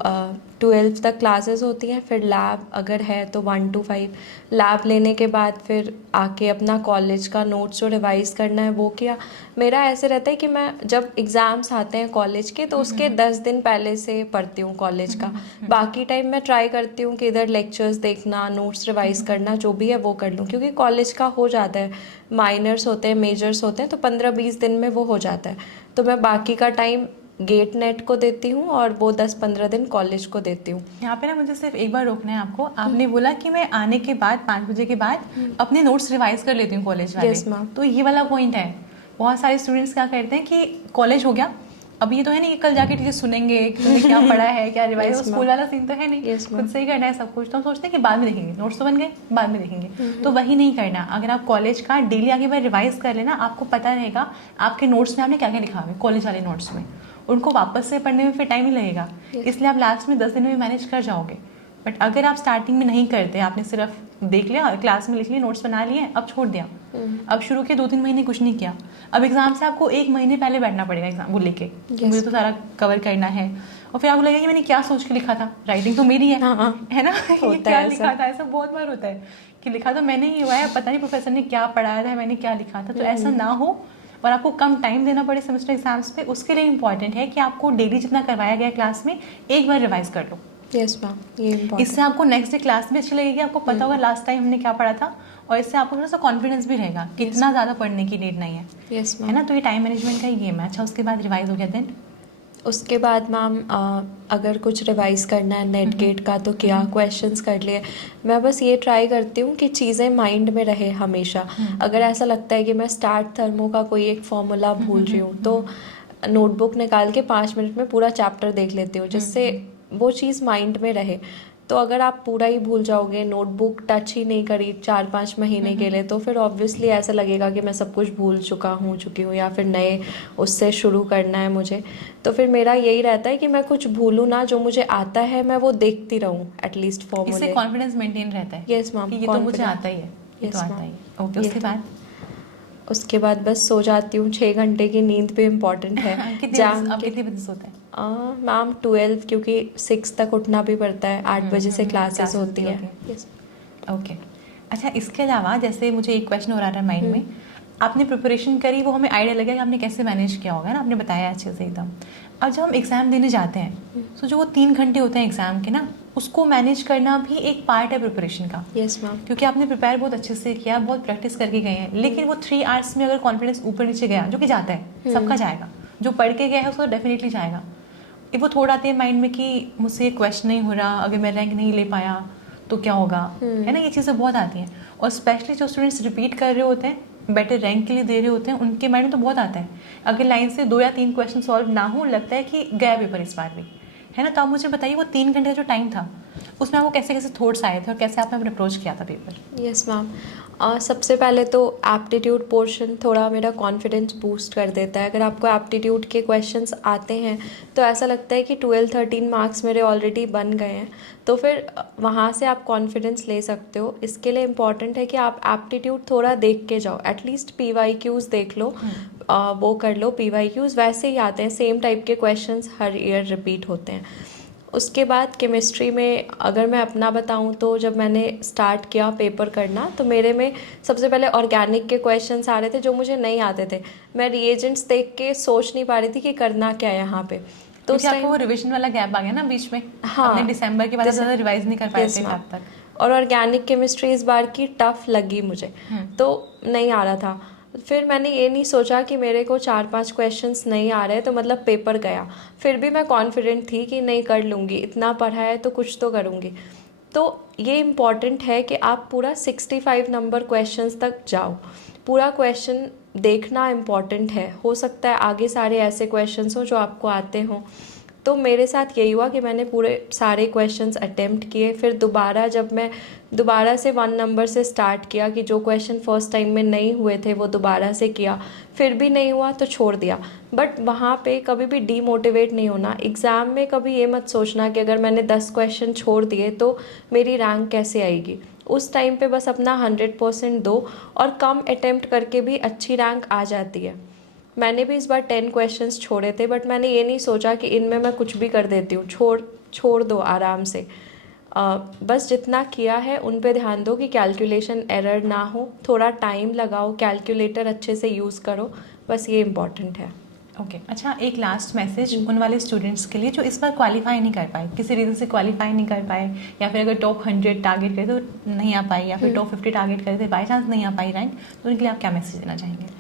12 तक क्लासेस होती हैं, फिर लैब अगर है तो 1 to 5 लैब लेने के बाद फिर आके अपना कॉलेज का नोट्स जो रिवाइज़ करना है वो किया। मेरा ऐसे रहता है कि मैं जब एग्ज़ाम्स आते हैं कॉलेज के तो उसके 10 दिन पहले से पढ़ती हूँ कॉलेज का। बाकी टाइम मैं ट्राई करती हूँ कि इधर लेक्चर्स देखना, नोट्स रिवाइज़ करना जो भी है वो कर लूँ, क्योंकि कॉलेज का हो जाता है। माइनर्स होते हैं, मेजर्स होते हैं, तो 15-20 दिन में वो हो जाता है। तो मैं बाकी का टाइम गेट नेट को देती हूँ और वो 10-15 दिन कॉलेज को देती हूँ। यहाँ पे ना मुझे सिर्फ एक बार रोकना है आपको। आपने बोला कि मैं आने के बाद 5 बजे के बाद अपने नोट्स रिवाइज कर लेती हूँ कॉलेज वाले। Yes, ma'am. तो ये वाला पॉइंट है। बहुत सारे स्टूडेंट्स क्या करते हैं कि कॉलेज हो गया, अब ये तो है नहीं कि कल जाके टीचर सुनेंगे कि तुमने क्या पढ़ा है, क्या रिवाइज। Yes, स्कूल वाला सीन तो है नहीं। Yes, ma'am. खुद से ही करना है सब कुछ। तो हम सोचते हैं कि बाद में देखेंगे, नोट्स तो बन गए बाद में देखेंगे। तो वही नहीं करना। अगर आप कॉलेज का डेली आगे बार रिवाइज कर लेना, आपको पता रहेगा आपके नोट्स में आपने क्या क्या लिखा हुआ है कॉलेज वाले नोट्स में। उनको वापस से पढ़ने में फिर टाइम ही लगेगा, इसलिए आप लास्ट में 10 दिन में मैनेज कर जाओगे। बट अगर आप स्टार्टिंग में नहीं करते, आपने सिर्फ देख लिया, क्लास में लिख लिया, नोट्स बना लिए, अब छोड़ दिया, अब शुरू के 2-3 महीने कुछ नहीं किया, अब एग्जाम से आपको 1 महीने पहले बैठना पड़ेगा एग्जाम वो लेके, मुझे तो सारा कवर करना है और फिर आपको लगेगा कि मैंने क्या सोच के लिखा था, राइटिंग तो मेरी है, हाँ, है ना ये होता क्या है ऐसा। लिखा था, ऐसा बहुत बार होता है कि लिखा तो मैंने ही हुआ है, पता नहीं प्रोफेसर ने क्या पढ़ाया था, मैंने क्या लिखा था। तो ऐसा ना हो और आपको कम टाइम देना पड़े सेमेस्टर एग्जाम्स पे, उसके लिए इंपॉर्टेंट है कि आपको डेली जितना करवाया गया क्लास में एक बार रिवाइज कर लो। यस मैम, ये इससे इम्पोर्टेंट। आपको नेक्स्ट डे क्लास भी अच्छी लगेगी, आपको पता होगा लास्ट टाइम हमने क्या पढ़ा था, और इससे आपको थोड़ा सा कॉन्फिडेंस भी रहेगा कि इतना ज़्यादा पढ़ने की नीड नहीं है, यस है मैम। ना। तो ये टाइम मैनेजमेंट का ही गेम है। अच्छा, उसके बाद रिवाइज हो गया, देन उसके बाद मैम अगर कुछ रिवाइज करना है नेट गेट का तो क्या, क्वेश्चंस कर लिए। मैं बस ये ट्राई करती हूँ कि चीज़ें माइंड में रहे हमेशा। अगर ऐसा लगता है कि मैं स्टार्ट थर्मो का कोई एक फॉर्मूला भूल रही हूँ तो नोटबुक निकाल के 5 मिनट में पूरा चैप्टर देख लेती हूँ, जिससे वो चीज़ माइंड में रहे। तो अगर आप पूरा ही भूल जाओगे, नोटबुक टच ही नहीं करी 4-5 महीने के लिए, तो फिर ऑब्वियसली ऐसा लगेगा कि मैं सब कुछ भूल चुकी हूँ या फिर नए उससे शुरू करना है मुझे। तो फिर मेरा यही रहता है कि मैं कुछ भूलूँ ना, जो मुझे आता है मैं वो देखती रहूँ एटलीस्ट इससे फॉर्मूले। कॉन्फिडेंस मेंटेन रहता है यस मैम, कि ये तो मुझे आता ही है, ये तो यस आता ही मैम। है। ओके, उसके बाद उसके बाद बस सो जाती हूँ। 6 घंटे की नींद भी इम्पॉर्टेंट है कितने जाम आप के। कितने बजे सोते हैं? मैम 12, क्योंकि 6 तक उठना भी पड़ता है, 8 बजे से क्लासेस क्लासेस होती भी है। होती है। यस। ओके। अच्छा, इसके अलावा जैसे मुझे एक क्वेश्चन हो रहा था माइंड में, आपने प्रिपरेशन करी, वो हमें आइडिया लगा कि आपने कैसे मैनेज किया होगा ना, आपने बताया अच्छे से एकदम। अब जब हम एग्ज़ाम देने जाते हैं तो जो वो 3 घंटे होते हैं एग्ज़ाम के ना, उसको मैनेज करना भी एक पार्ट है प्रिपरेशन का। Yes ma'am. क्योंकि आपने प्रिपेयर बहुत अच्छे से किया, बहुत प्रैक्टिस करके गए हैं, लेकिन वो 3 आवर्स में अगर कॉन्फिडेंस ऊपर नीचे गया, जो कि जाता है, सबका जाएगा, जो पढ़ के गया है उसको डेफिनेटली जाएगा। एक वो थोड़ा आती है माइंड में कि मुझसे क्वेश्चन नहीं हो रहा, अगर मैं रैंक नहीं ले पाया तो क्या होगा, है ना, ये चीज़ें बहुत आती हैं। और स्पेशली जो स्टूडेंट्स रिपीट कर रहे होते हैं, बेटर रैंक के लिए दे रहे होते हैं, उनके माइंड में तो बहुत आता है। अगर लाइन से 2 या 3 क्वेश्चन सॉल्व ना हो, लगता है कि गया पेपर इस बार भी, है ना। तो आप मुझे बताइए वो 3 घंटे का जो टाइम था, उसमें आपको कैसे कैसे थॉट्स आए थे और कैसे आपने अपने अप्रोच किया था पेपर? Yes ma'am. सबसे पहले तो एप्टीट्यूड पोर्शन थोड़ा मेरा कॉन्फिडेंस बूस्ट कर देता है। अगर आपको एप्टीट्यूड के क्वेश्चंस आते हैं तो ऐसा लगता है कि 12-13 मार्क्स मेरे ऑलरेडी बन गए हैं, तो फिर वहाँ से आप कॉन्फिडेंस ले सकते हो। इसके लिए इम्पॉर्टेंट है कि आप एप्टीट्यूड थोड़ा देख के जाओ, एटलीस्ट PYQs देख लो, वो कर लो। PYQs वैसे ही आते हैं, सेम टाइप के क्वेश्चंस हर ईयर रिपीट होते हैं। उसके बाद केमिस्ट्री में अगर मैं अपना बताऊं तो जब मैंने स्टार्ट किया पेपर करना तो मेरे में सबसे पहले ऑर्गेनिक के क्वेश्चंस आ रहे थे जो मुझे नहीं आते थे। मैं रिएजेंट्स देख के सोच नहीं पा रही थी कि करना क्या है यहाँ पे। तो उस क्योंकि आपको टाइम वो रिविजन वाला गैप आ गया ना बीच में, हाँ, आपने दिसंबर के बाद ज़्यादा रिवाइज नहीं कर पाए थे मैम। तब तक। और ऑर्गेनिक केमिस्ट्री इस बार की टफ लगी मुझे, तो नहीं आ रहा था। फिर मैंने ये नहीं सोचा कि मेरे को 4-5 क्वेश्चंस नहीं आ रहे तो मतलब पेपर गया। फिर भी मैं कॉन्फिडेंट थी कि नहीं, कर लूँगी, इतना पढ़ा है तो कुछ तो करूँगी। तो ये इम्पॉर्टेंट है कि आप पूरा 65 नंबर क्वेश्चंस तक जाओ। पूरा क्वेश्चन देखना इम्पॉर्टेंट है। हो सकता है आगे सारे ऐसे क्वेश्चंस हो जो आपको आते हों। तो मेरे साथ यही हुआ कि मैंने पूरे सारे क्वेश्चंस अटेम्प्ट किए। फिर दोबारा जब मैं दोबारा से 1 नंबर से स्टार्ट किया कि जो क्वेश्चन फर्स्ट टाइम में नहीं हुए थे वो दोबारा से किया, फिर भी नहीं हुआ तो छोड़ दिया। बट वहाँ पे कभी भी डीमोटिवेट नहीं होना। एग्ज़ाम में कभी ये मत सोचना कि अगर मैंने 10 क्वेश्चन छोड़ दिए तो मेरी रैंक कैसे आएगी। उस टाइम पे बस अपना 100% दो, और कम अटेम्प्ट करके भी अच्छी रैंक आ जाती है। मैंने भी इस बार 10 क्वेश्चंस छोड़े थे, बट मैंने ये नहीं सोचा कि इनमें मैं कुछ भी कर देती हूँ, छोड़ दो आराम से। बस जितना किया है उन पे ध्यान दो कि कैलकुलेशन एरर ना हो, थोड़ा टाइम लगाओ, कैलकुलेटर अच्छे से यूज़ करो, बस ये इम्पॉर्टेंट है। ओके। अच्छा, एक लास्ट मैसेज उन वाले स्टूडेंट्स के लिए जो इस बार क्वालिफाई नहीं कर पाए, किसी रीज़न से क्वालिफाई नहीं कर पाए, या फिर अगर टॉप 100 टारगेट करे तो नहीं आ पाई, या फिर टॉप 50 टारगेट करे थे बाई चांस नहीं आ पाई रैंक, तो उनके लिए आप क्या मैसेज देना चाहेंगे?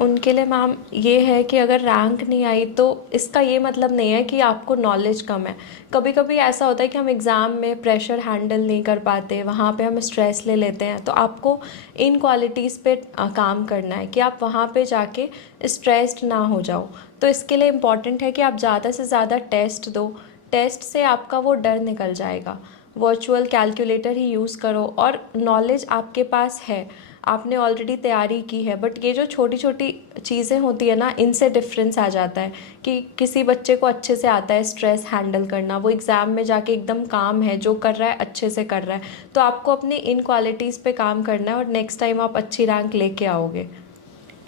उनके लिए मैम ये है कि अगर रैंक नहीं आई तो इसका ये मतलब नहीं है कि आपको नॉलेज कम है। कभी कभी ऐसा होता है कि हम एग्ज़ाम में प्रेशर हैंडल नहीं कर पाते, वहाँ पे हम स्ट्रेस ले लेते हैं। तो आपको इन क्वालिटीज़ पे काम करना है कि आप वहाँ पे जाके स्ट्रेस्ड ना हो जाओ। तो इसके लिए इम्पॉर्टेंट है कि आप ज़्यादा से ज़्यादा टेस्ट दो। टेस्ट से आपका वो डर निकल जाएगा। वर्चुअल कैलकुलेटर ही यूज़ करो, और नॉलेज आपके पास है, आपने ऑलरेडी तैयारी की है। बट ये जो छोटी छोटी चीज़ें होती है ना, इनसे डिफरेंस आ जाता है कि किसी बच्चे को अच्छे से आता है स्ट्रेस हैंडल करना, वो एग्ज़ाम में जाके एकदम काम है, जो कर रहा है अच्छे से कर रहा है। तो आपको अपनी इन क्वालिटीज़ पे काम करना है और नेक्स्ट टाइम आप अच्छी रैंक लेके आओगे।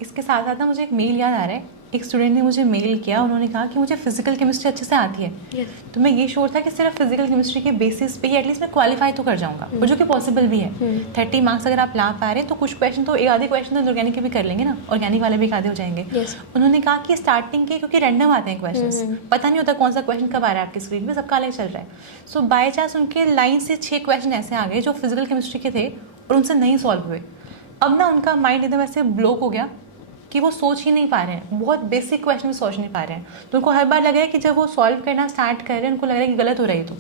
इसके साथ साथ ना मुझे एक मेल याद आ रहा है एक स्टूडेंट ने मुझे मेल किया, उन्होंने कहा कि मुझे फिजिकल केमिस्ट्री अच्छे से आती है। Yes. तो मैं ये श्योर था कि सिर्फ फिजिकल केमिस्ट्री के बेसिस पे ही एटलीस्ट मैं क्वालिफाई तो कर जाऊंगा, और जो कि पॉसिबल भी है। 30 मार्क्स अगर आप ला पा रहे तो कुछ क्वेश्चन तो एक आधे क्वेश्चन तो ऑर्गेनिक के भी कर लेंगे ना, ऑर्गेनिक वाले भी एक आधे हो जाएंगे। Yes. उन्होंने कहा कि स्टार्टिंग के क्योंकि रैंडम आते हैं क्वेश्चन, पता नहीं होता कौन सा क्वेश्चन कब आ रहा है आपकी स्क्रीन पे, सबका अलग चल रहा है। सो बाय चांस उनके लाइन से 6 क्वेश्चन ऐसे आ गए जो फिजिकल केमिस्ट्री के थे और उनसे नहीं सॉल्व हुए। अब ना उनका माइंड एकदम ऐसे ब्लॉक हो गया कि वो सोच ही नहीं पा रहे हैं, बहुत बेसिक क्वेश्चन भी सोच नहीं पा रहे हैं। तो उनको हर बार लग रहा है कि जब वो सॉल्व करना स्टार्ट कर रहे हैं उनको लग रहा है कि गलत हो रही है, तो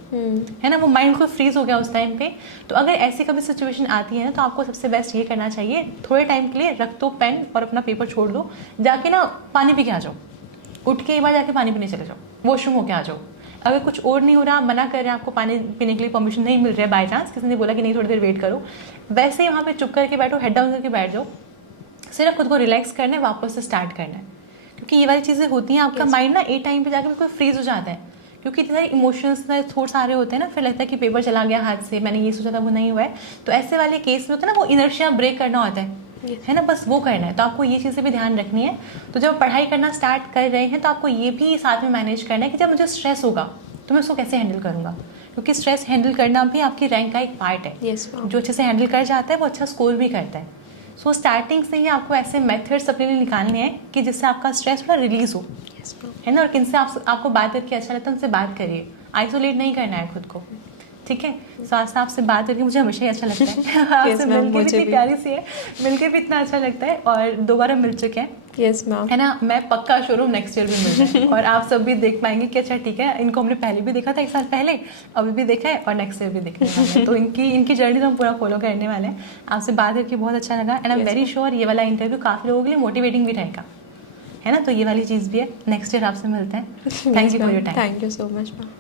है ना, वो माइंड को फ्रीज हो गया उस टाइम पे। तो अगर ऐसी कभी सिचुएशन आती है ना, तो आपको सबसे बेस्ट ये करना चाहिए, थोड़े टाइम के लिए रख दो पेन और अपना पेपर छोड़ दो, जाके ना पानी पी के आ जाओ, उठ के एक बार जाके पानी पीने चले जाओ, वॉशरूम होके आ जाओ। अगर कुछ और नहीं हो रहा, मना कर रहे हैं, आपको पानी पीने के लिए परमिशन नहीं मिल रहा है, बाय चांस किसी ने बोला कि नहीं थोड़ी देर वेट करो, वैसे ही वहाँ पे चुप करके बैठो, हेड डाउन करके बैठ जाओ, सिर्फ खुद को रिलैक्स करना है, वापस से स्टार्ट करना है। क्योंकि ये वाली चीज़ें होती हैं, आपका माइंड ना एक टाइम पे जाकर बिल्कुल फ्रीज हो जाता है, क्योंकि इतने सारे इमोशंस थॉट्स आ रहे होते हैं ना, फिर लगता है कि पेपर चला गया हाथ से, मैंने ये सोचा था वो नहीं हुआ है। तो ऐसे वाले केस में होता है ना, वो इनर्शिया ब्रेक करना होता है ना, बस वो करना है। तो आपको ये चीज़ें भी ध्यान रखनी है। तो जब पढ़ाई करना स्टार्ट कर रहे हैं तो आपको ये भी साथ में मैनेज करना है कि जब मुझे स्ट्रेस होगा तो मैं उसको कैसे हैंडल करूँगा, क्योंकि स्ट्रेस हैंडल करना भी आपकी रैंक का एक पार्ट है। Yes, ma'am. जो अच्छे से हैंडल कर जाता है वो अच्छा स्कोर भी करता है। सो स्टार्टिंग से ही आपको ऐसे मेथड्स अपने लिए निकालने हैं कि जिससे आपका स्ट्रेस थोड़ा रिलीज हो, Yes, ma'am. है ना। और किनसे आपको बात करके अच्छा लगता है उनसे बात करिए, आइसोलेट नहीं करना है खुद को, ठीक है। सो आज आपसे बात करके मुझे हमेशा ही अच्छा लगता है। आपसे ma'am, मिलके भी मुझे इतनी भी। प्यारी सी है, मिलके भी इतना अच्छा लगता है, और दोबारा मिल चुके हैं, Yes, ma'am. है ना। मैं पक्का शोरूम नेक्स्ट ईयर भी मिल जाए और आप सब भी देख पाएंगे कि अच्छा ठीक है, इनको हमने पहले भी देखा था 1 साल पहले, अभी भी देखा है और नेक्स्ट ईयर भी देखने वाले हैं। तो इनकी जर्नी तो हम पूरा फॉलो करने वाले हैं। आपसे बात करके बहुत अच्छा लगा, and I am very sure ये वाला इंटरव्यू काफ़ी लोगों के लिए मोटिवेटिंग भी रहेगा, है ना। तो ये वाली चीज़ भी है, नेक्स्ट ईयर आपसे मिलते हैं। Thank you for your time. Thank you so much, ma'am.